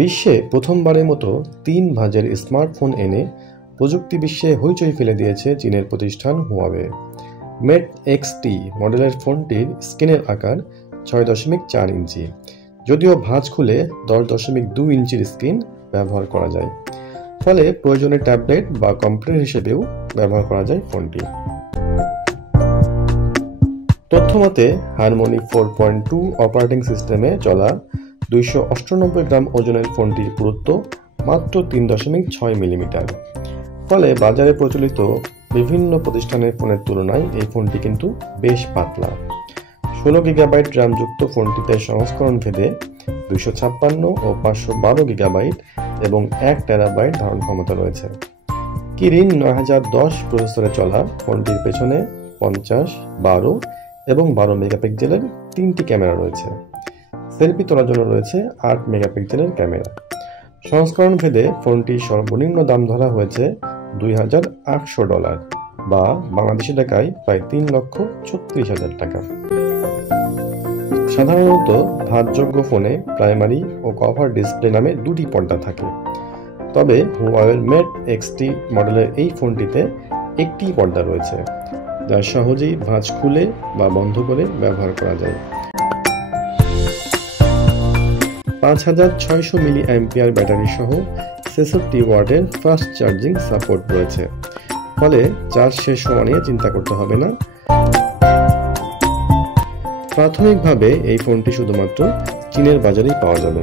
বিশ্বে প্রথমবারের মতো 3 ভাঁজের স্মার্টফোন এনে প্রযুক্তি বিশ্বে হইচই ফেলে দিয়েছে চীনের প্রতিষ্ঠান হুয়াওয়ে। মেট এক্সটি মডেলের ফোনটির স্ক্রিনের আকার 6.4 ইঞ্চি, যদিও ভাঁজ খুলে 10.2 ইঞ্চির স্ক্রিন ব্যবহার করা যায়, ফলে প্রয়োজনে ট্যাবলেট বা কম্পিউটার হিসেবেও ব্যবহার করা যায় ফোনটি। তথ্যমতে হারমোনি 4.2 অপারেটিং সিস্টেমে চলা 298 গ্রাম ওজনের ফোনটির পুরুত্ব মাত্র 3.6 মিলিমিটার। ফলে বাজারে প্রচলিত বিভিন্ন প্রতিষ্ঠানের ফোনের তুলনায় এই ফোনটি কিন্তু বেশ পাতলা। 16 গিগাবাইট র্যামযুক্ত ফোনটিতে সংস্করণ ভেদে 256 ও 512 গিগাবাইট এবং 1 টেরাবাইট ধারণ ক্ষমতা রয়েছে। কিরিন 9010 প্রসেসরে চলা ফোনটির পেছনে 50, 12 এবং 12 মেগাপিক্সেলের 3টি ক্যামেরা রয়েছে। সেলফি তোলার জন্য রয়েছে 8 মেগাপিক্সেলের ক্যামেরা। সংস্করণ ভেদে ফোনটির সর্বনিম্ন দাম ধরা হয়েছে $2,800 বা বাংলাদেশি টাকায় প্রায় 3,36,000 টাকা। সাধারণত ভাঁজযোগ্য ফোনে প্রাইমারি ও কভার ডিসপ্লে নামে দুটি পর্দা থাকে, তবে হুয়াওয়ের মেট এক্সটি মডেলের এই ফোনটিতে একটি পর্দা রয়েছে, যা সহজেই ভাঁজ খুলে বা বন্ধ করে ব্যবহার করা যায়। 5600 মিলি অ্যাম্পিয়ার ব্যাটারি সহ 66 ওয়াটের ফাস্ট চার্জিং সাপোর্ট রয়েছে, ফলে চার্জ শেষ হওয়া নিয়ে চিন্তা করতে হবে না। প্রাথমিকভাবে এই ফোনটি শুধুমাত্র চীনের বাজারেই পাওয়া যাবে।